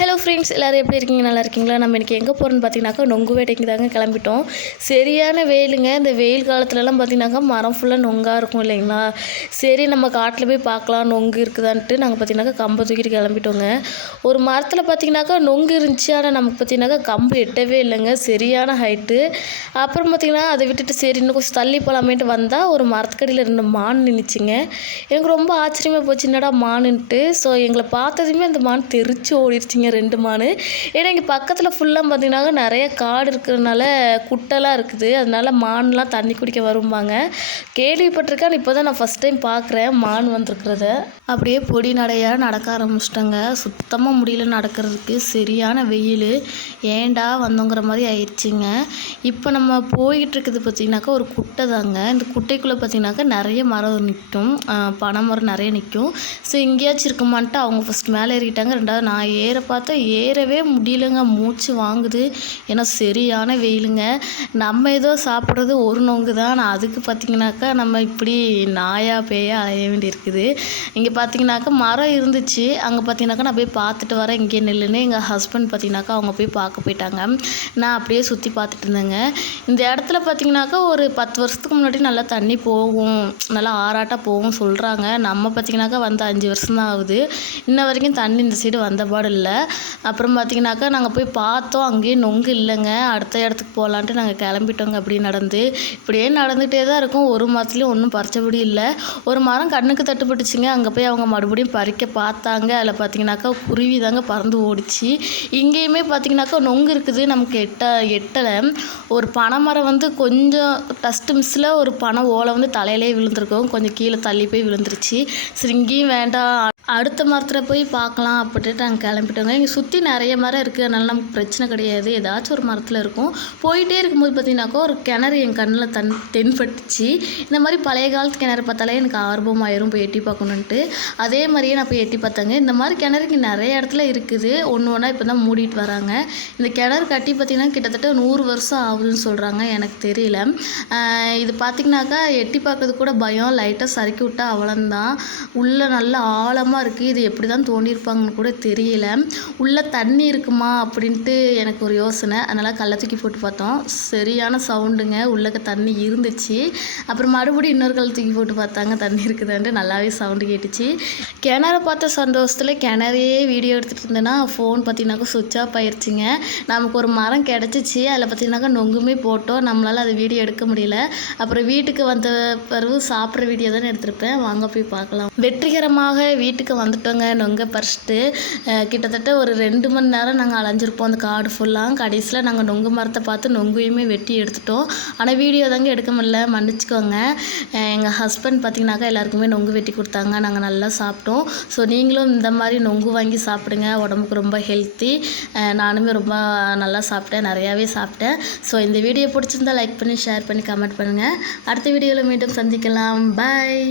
Hello friends, எல்லோரும் எப்படி இருக்கீங்க? நல்லா இருக்கீங்களா? நம்ம இன்றைக்கி எங்கே போகிறோன்னு பார்த்தீங்கன்னாக்கா நொங்கு வேட்டைக்கு தாங்க கிளம்பிட்டோம். சரியான வெயிலுங்க. இந்த வெயில் காலத்துலலாம் பார்த்தீங்கன்னாக்கா மரம் ஃபுல்லாக நொங்காக இருக்கும் இல்லைங்களா? சரி நம்ம காட்டில் போய் பார்க்கலாம் நொங்கு இருக்குதான்ட்டு நாங்கள் பார்த்தீங்கன்னாக்கா கம்பை தூக்கிட்டு கிளம்பிட்டோங்க. ஒரு மரத்தில் பார்த்தீங்கன்னாக்கா நொங்கு இருந்துச்சு. ஆனால் நமக்கு பார்த்தீங்கன்னாக்கா கம்பு எட்டவே இல்லைங்க. சரியான ஹைட்டு. அப்புறம் பார்த்தீங்கன்னா அதை விட்டுட்டு சரி இன்னும் கொஞ்சம் தள்ளி போகலாமேன்ட்டு வந்தால் ஒரு மரத்துக்கடியில் 2 மான் நின்றுச்சுங்க. எனக்கு ரொம்ப ஆச்சரியமாக போச்சு, என்னடா மானுன்ட்டு. ஸோ எங்களை பார்த்ததுமே அந்த மான் தெரிச்சு ஓடிடுச்சுங்க 2 மான். ஏன்னா இங்கே பக்கத்தில் ஃபுல்லாக பார்த்தீங்கன்னா நிறைய காடு இருக்கிறதுனால குட்டைலாம் இருக்குது. அதனால மான்லாம் தண்ணி குடிக்க வரும்பாங்க. கேள்விப்பட்டிருக்கேன். இப்போ தான் நான் ஃபஸ்ட் டைம் பார்க்குறேன் மான் வந்துருக்கிறத. அப்படியே பொடி நடையாக நடக்க ஆரம்பிச்சிட்டேங்க. சுத்தமாக முடியல நடக்கிறதுக்கு. சரியான வெயில். ஏண்டா வந்தோங்கிற மாதிரி ஆயிடுச்சுங்க. இப்போ நம்ம போய்கிட்டு இருக்குது பார்த்திங்கனாக்கா ஒரு குட்டை தாங்க. இந்த குட்டைக்குள்ளே பார்த்திங்கனாக்கா நிறைய மரம் நிற்கும். பனை மரம் நிறைய நிற்கும். ஸோ எங்கேயாச்சும் இருக்குமான்ட்டு அவங்க ஃபஸ்ட் மேலே ஏறிக்கிட்டாங்க. ரெண்டாவது நான் பார்த்தா ஏறவே முடியலங்க. மூச்சு வாங்குது. ஏன்னா சரியான வெயிலுங்க. நம்ம ஏதோ சாப்பிட்றது ஒரு நொங்கு தான். ஆனால் அதுக்கு பார்த்திங்கனாக்கா நம்ம இப்படி நாயா பேயா அலைய வேண்டியிருக்குது. இங்கே பார்த்திங்கனாக்கா மரம் இருந்துச்சு. அங்கே பார்த்திங்கனாக்கா நான் போய் பார்த்துட்டு வரேன் இங்கே நில்லுன்னு. எங்கள் ஹஸ்பண்ட் பார்த்திங்கனாக்கா அவங்க போய் பார்க்க போயிட்டாங்க. நான் அப்படியே சுற்றி பார்த்துட்டு இருந்தேங்க. இந்த இடத்துல பார்த்திங்கனாக்கா ஒரு 10 வருஷத்துக்கு முன்னாடி நல்லா தண்ணி போகும், நல்லா ஆறாட்டாக போகும் சொல்கிறாங்க. நம்ம பார்த்திங்கனாக்கா வந்து 5 வருஷம் தான் ஆகுது. இன்ன வரைக்கும் தண்ணி இந்த சைடு வந்தபாடு இல்லை. அப்புறம் பார்த்திங்கனாக்கா நாங்கள் போய் பார்த்தோம். அங்கேயும் நொங்கு இல்லைங்க. அடுத்த இடத்துக்கு போகலான்ட்டு நாங்கள் கிளம்பிட்டோங்க. அப்படியே நடந்து இப்படியே நடந்துகிட்டே தான் இருக்கும். ஒரு மரத்துலேயும் ஒன்றும் பறிச்சபடி இல்லை. ஒரு மரம் கண்ணுக்கு தட்டுப்பட்டுச்சுங்க. அங்கே போய் அவங்க மறுபடியும் பறிக்க பார்த்தாங்க. அதில் பார்த்திங்கனாக்கா குருவி தாங்க பறந்து ஓடிச்சு. இங்கேயுமே பார்த்திங்கனாக்கா நொங்கு இருக்குது. நமக்கு எட்டலை. ஒரு பனை மரம் வந்து கொஞ்சம் டஸ்ட்டு மிஸ்ஸில் ஒரு பனை ஓலை வந்து தலையிலே விழுந்திருக்கும். கொஞ்சம் கீழே தள்ளி போய் விழுந்துருச்சு. சரி இங்கேயும் வேண்டாம், அடுத்த மரத்தில் போய் பார்க்கலாம் அப்படின்ட்டு நாங்கள் கிளம்பிட்டோங்க. இங்கே சுற்றி நிறைய மரம் இருக்குது. அதனால நமக்கு பிரச்சனை கிடையாது. ஏதாச்சும் ஒரு மரத்தில் இருக்கும். போயிட்டே இருக்கும்போது பார்த்திங்கனாக்கா ஒரு கிணறு என் கண்ணில் தென்பட்டுச்சு. இந்த மாதிரி பழைய காலத்து கிணறு பார்த்தாலே எனக்கு ஆர்வமாயிரும் போய் எட்டி பார்க்கணுன்ட்டு. அதே மாதிரியே நான் போய் எட்டி பார்த்தாங்க. இந்த மாதிரி கிணறு இங்கே நிறைய இடத்துல இருக்குது. ஒன்று ஒன்றா இப்போ தான் மூடிட்டு வராங்க. இந்த கிணறு கட்டி பார்த்திங்கன்னா கிட்டத்தட்ட 100 வருஷம் ஆகுதுன்னு சொல்கிறாங்க. எனக்கு தெரியல. இது பார்த்திங்கனாக்கா எட்டி பார்க்கறது கூட பயம். லைட்டாக சறுக்கி விட்டால் அவ்வளோந்தான். உள்ளே நல்லா ஆழமாக இருக்குது. இது எப்படி தான் தோண்டியிருப்பாங்கன்னு கூட தெரியல. உள்ளே தண்ணி இருக்குமா அப்படின்ட்டு எனக்கு ஒரு யோசனை. அதனால் கல்லை தூக்கி போட்டு பார்த்தோம். சரியான சவுண்டுங்க. உள்ளக்க தண்ணி இருந்துச்சு. அப்புறம் மறுபடியும் இன்னொரு கல் தூக்கி போட்டு பார்த்தாங்க. தண்ணி இருக்குதான்ட்டு நல்லாவே சவுண்டு கேட்டுச்சு. கிணற பார்த்த சந்தோஷத்தில் கிணறையே வீடியோ எடுத்துகிட்டு இருந்தேன்னா ஃபோன் பார்த்திங்கனாக்கா சுவிட்ச் ஆஃப் ஆயிடுச்சுங்க. நமக்கு ஒரு மரம் கிடச்சிச்சு. அதில் பார்த்திங்கனாக்கா நொங்குமே போட்டோம். நம்மளால் அதை வீடியோ எடுக்க முடியல. அப்புறம் வீட்டுக்கு வந்த பிறகு சாப்பிட்ற வீடியோ தானே எடுத்திருப்பேன். வாங்க போய் பார்க்கலாம். வெற்றிகரமாக வீட்டுக்கு வந்துட்டோங்க. நொங்க பறிச்சிட்டு கிட்டத்தட்ட ஒரு 2 மணி நேரம் நாங்கள் அலைஞ்சிருப்போம் அந்த காடு ஃபுல்லாக. கடைசியில் நாங்கள் நொங்கு மரத்தை பார்த்து நொங்கையுமே வெட்டி எடுத்துட்டோம். ஆனால் வீடியோ தாங்க எடுக்க முடியல, மன்னிச்சிக்கோங்க. எங்கள் ஹஸ்பண்ட் பார்த்திங்கனாக்கா எல்லாருக்குமே நொங்கு வெட்டி கொடுத்தாங்க. நாங்கள் நல்லா சாப்பிட்டோம். ஸோ நீங்களும் இந்த மாதிரி நொங்கு வாங்கி சாப்பிடுங்க. உடம்புக்கு ரொம்ப ஹெல்த்தி. நானுமே ரொம்ப நல்லா சாப்பிட்டேன், நிறையாவே சாப்பிட்டேன். ஸோ இந்த வீடியோ பிடிச்சிருந்தா லைக் பண்ணி ஷேர் பண்ணி கமெண்ட் பண்ணுங்கள். அடுத்த வீடியோவில் மீண்டும் சந்திக்கலாம். பாய்.